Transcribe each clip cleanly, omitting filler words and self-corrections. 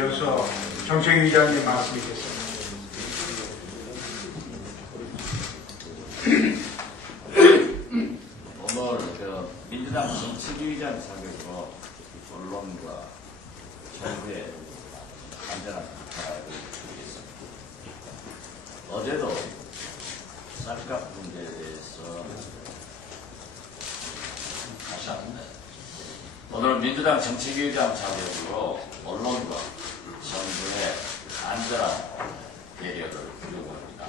이어서 정책위 의장님 말씀이겠습니다. 오늘 민주당 정책위의장 자격으로 언론과 정부의 안전한 평가를 드리겠습니다. 어제도 쌀값 문제에 대해서 다시 한번 오늘은 민주당 정책위의장 자격으로 언론과 정부의 안전한 배려를 요구합니다.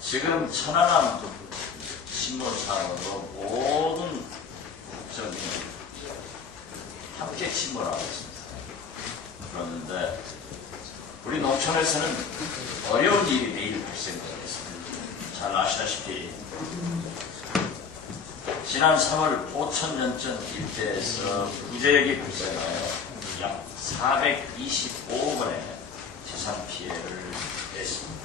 지금 천안함 침몰사고로 모든 국정이 함께 침몰하고 있습니다. 그런데 우리 농촌에서는 어려운 일이 매일 발생하겠습니다. 잘 아시다시피 지난 3월 포천연천 일대에서 구제역이 발생하여 약 425억 원의 재산 피해를 냈습니다.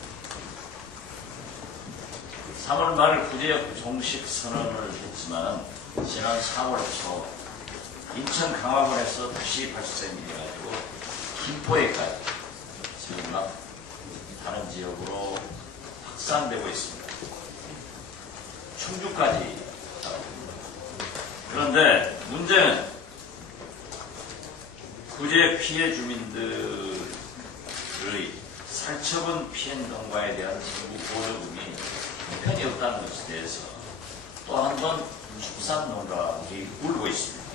3월 말 구제역 종식 선언을 했지만 지난 4월 초 인천 강화군에서 다시 발생이 돼가지고 김포에까지 지금 막 다른 지역으로 확산되고 있습니다. 충주까지. 그런데 문제는 구제 피해 주민들의 살처분 피해농가에 대한 정부 보조금이 형편이 없다는 것에 대해서 또 한 번 축산농가들이 울고 있습니다.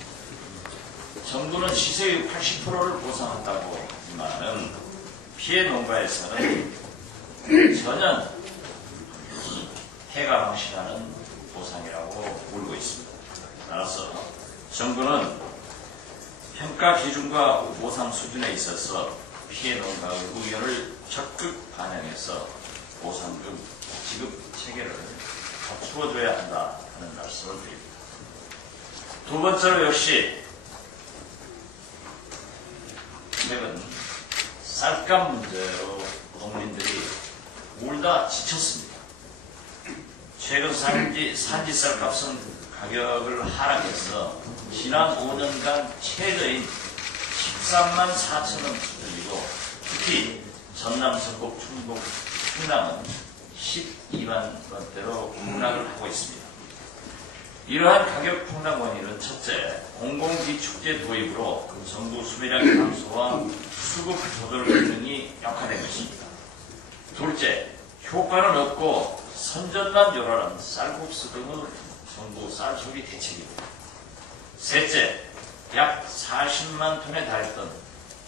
정부는 시세의 80%를 보상한다고 하지만 피해 농가에서는 전혀 해가 방식하는 보상이라고 울고 있습니다. 따라서 정부는 평가 기준과 보상 수준에 있어서 피해 농가의 의견을 적극 반영해서 보상금 지급 체계를 갖추어줘야 한다 하는 말씀을 드립니다. 두 번째로 역시 최근 쌀값 문제로 농민들이 울다 지쳤습니다. 최근 산지 쌀값은 가격을 하락해서 지난 5년간 최저인 13만 4천 원 수준이고 특히 전남, 전북, 충북, 충남은 12만 원대로 폭락을 하고 있습니다. 이러한 가격 폭락 원인은 첫째, 공공기축제 도입으로 정부 수매량 감소와 수급 조절 기능이 약화된 것입니다. 둘째, 효과는 없고 선전만 요란한 쌀국수 등의 정부 쌀 소비 대책입니다. 셋째, 약 40만 톤에 달했던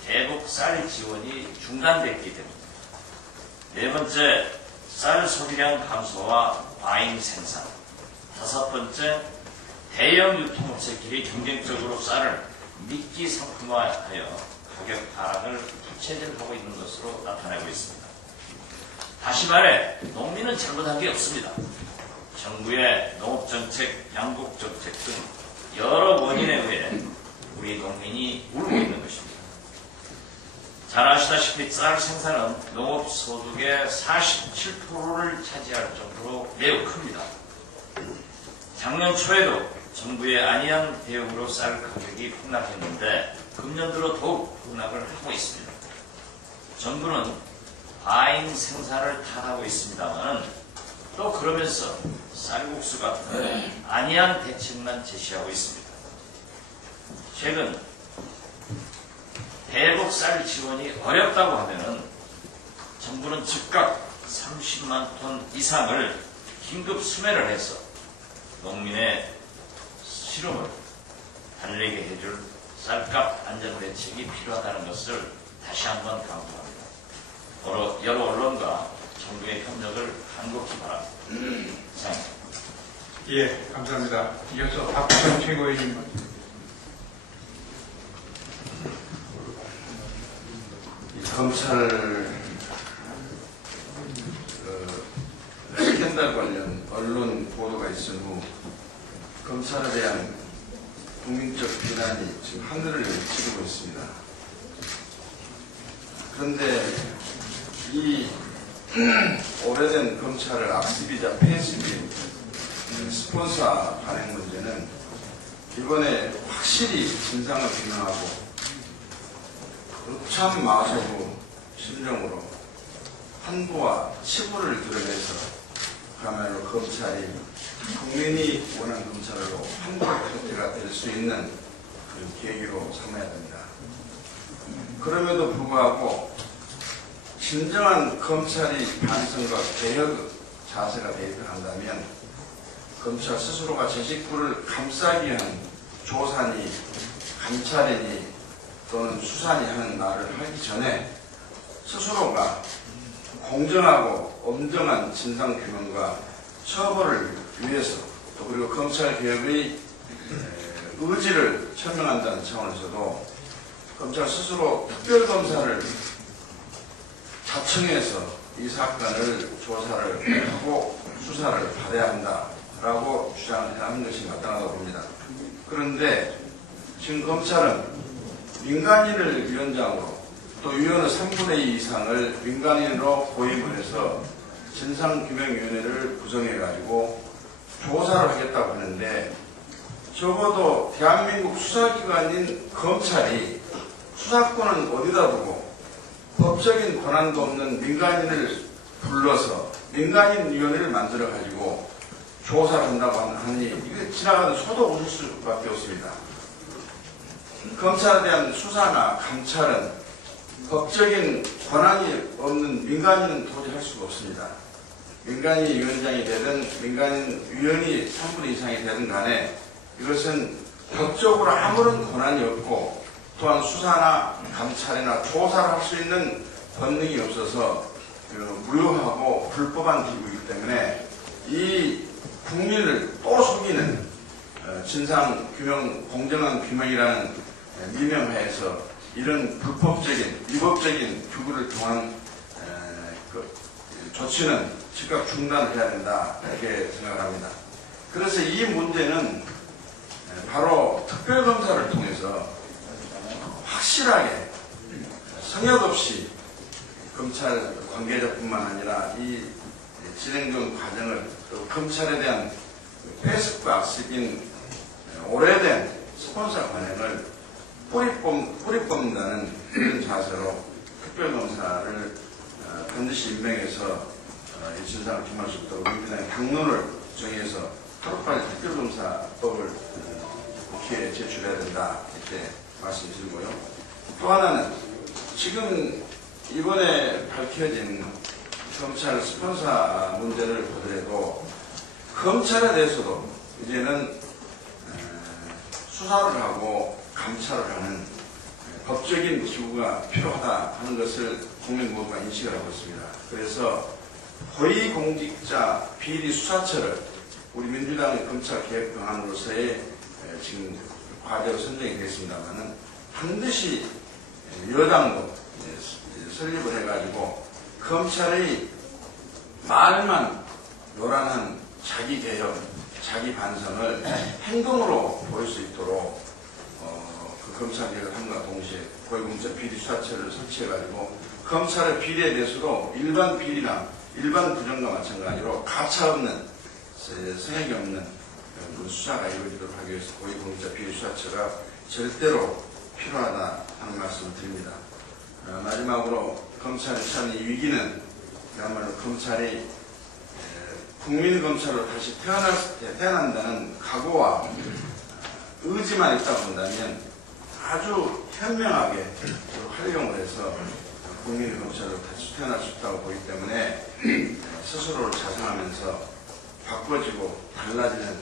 대북 쌀 지원이 중단됐기 때문입니다. 네 번째, 쌀 소비량 감소와 과잉 생산. 다섯 번째, 대형 유통업체끼리 경쟁적으로 쌀을 미끼 상품화하여 가격 하락을 부채질하고 있는 것으로 나타나고 있습니다. 다시 말해 농민은 잘못한 게 없습니다. 정부의 농업정책, 양국정책 등 여러 원인에 의해 우리 농민이 울고 있는 것입니다. 잘 아시다시피 쌀 생산은 농업소득의 47%를 차지할 정도로 매우 큽니다. 작년 초에도 정부의 안이한 대응으로 쌀 가격이 폭락했는데 금년 들어 더욱 폭락을 하고 있습니다. 정부는 과잉 생산을 탓하고 있습니다만 또 그러면서 쌀국수 같은 안이한 대책만 제시하고 있습니다. 최근 대북 쌀 지원이 어렵다고 하면은 정부는 즉각 30만 톤 이상을 긴급 수매를 해서 농민의 시름을 달래게 해줄 쌀값 안전 대책이 필요하다는 것을 다시 한번 강조합니다. 여러 언론과 정부의 협력을 간곡히 바랍니다. 이상입니다. 예, 감사합니다. 이어서 박수영 최고위원님. 검찰 스캔들 관련 언론 보도가 있은 후 검찰에 대한 국민적 비난이 지금 하늘을 찌르고 있습니다. 그런데 이 오래된 검찰을 악습이자 폐습이 스폰서 발행 문제는 이번에 확실히 진상을 규명하고 참 마소부 심정으로 환부와 치부를 드러내서 그야말로 검찰이 국민이 원하는 검찰로 환부 형태가 될 수 있는 그런 계기로 삼아야 됩니다. 그럼에도 불구하고 진정한 검찰이 반성과 개혁 자세가 대입한다면 검찰 스스로가 제 식구를 감싸기 위한 조사니 감찰이니 또는 수사니 하는 말을 하기 전에 스스로가 공정하고 엄정한 진상규명과 처벌을 위해서 또 그리고 검찰개혁의 의지를 천명한다는 차원에서도 검찰 스스로 특별검사를 자청해서 이 사건을 조사를 하고 수사를 받아야 한다라고 주장을 하는 것이 마땅하다고 봅니다. 그런데 지금 검찰은 민간인을 위원장으로 또 위원의 3분의 2 이상을 민간인으로 고임을 해서 진상규명위원회를 구성해가지고 조사를 하겠다고 하는데 적어도 대한민국 수사기관인 검찰이 수사권은 어디다 두고 법적인 권한도 없는 민간인을 불러서 민간인위원회를 만들어가지고 조사를 한다고 하니 이게 지나가는 소도 웃을 수밖에 없습니다. 검찰에 대한 수사나 감찰은 법적인 권한이 없는 민간인은 도저히 할 수가 없습니다. 민간인 위원장이 되든 민간인 위원이 3분의 2 이상이 되든 간에 이것은 법적으로 아무런 권한이 없고 또한 수사나 감찰이나 조사를 할 수 있는 권능이 없어서 무효하고 불법한 기구이기 때문에 이 국민을 또 속이는 진상규명, 공정한 규명이라는 미명하에서 이런 불법적인, 위법적인 규구를 통한 조치는 즉각 중단을 해야 된다 이렇게 생각합니다. 그래서 이 문제는 바로 특별검사를 통해서 확실하게 성역 없이 검찰 관계자뿐만 아니라 이 진행된 과정을 또 검찰에 대한 폐습과 악습인 오래된 스폰서 관행을 뿌리 뽑는다는 그런 자세로 특별검사를 반드시 임명해서 이 진상을 규명할 수 있도록 민주당의 당론을 정해서 하루빨리 특별검사법을 국회에 제출해야 된다 이렇게 말씀드리고요. 또 하나는 지금 이번에 밝혀진 검찰 스폰서 문제를 보더라도 검찰에 대해서도 이제는 수사를 하고 감찰을 하는 법적인 기구가 필요하다 하는 것을 국민 모두가 인식을 하고 있습니다. 그래서 고위공직자 비리 수사처를 우리 민주당의 검찰 개혁 방안으로서의 지금 과제로 선정이 되었습니다만은 반드시 여당도 설립을 해가지고 검찰의 말만 요란한 자기 개혁, 자기 반성을 행동으로 보일 수 있도록 그 검찰 개혁을 함과 동시에 고위공직자 비리 수사처를 설치해가지고 검찰의 비리에 대해서도 일반 비리나 일반 부정과 마찬가지로 가차 없는 성역이 없는 그 수사가 이루어지도록 하기 위해서 고위공직자 비리 수사처가 절대로 필요하다 하는 말씀을 드립니다. 마지막으로 검찰이 처한 이 위기는 그야말로 검찰이 국민검찰로 다시 태어난다는 각오와 의지만 있다 본다면 아주 현명하게 활용을 해서 국민검찰로 다시 태어날 수 있다고 보기 때문에 스스로를 자성하면서 바꿔지고 달라지는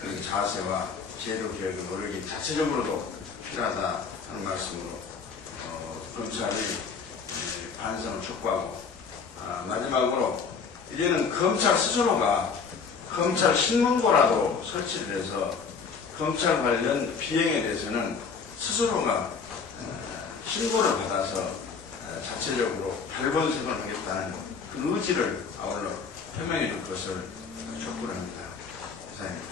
그런 자세와 제도 개혁의 노력이 자체적으로도 필요하다 하는 말씀으로 검찰이 반성을 촉구하고 마지막으로 이제는 검찰 스스로가 검찰 신문고라도 설치를 해서 검찰 관련 비행에 대해서는 스스로가 신고를 받아서 자체적으로 발본색을 하겠다는 그 의지를 아울러 표명해 줄 것을 촉구를 합니다. 이상입니다.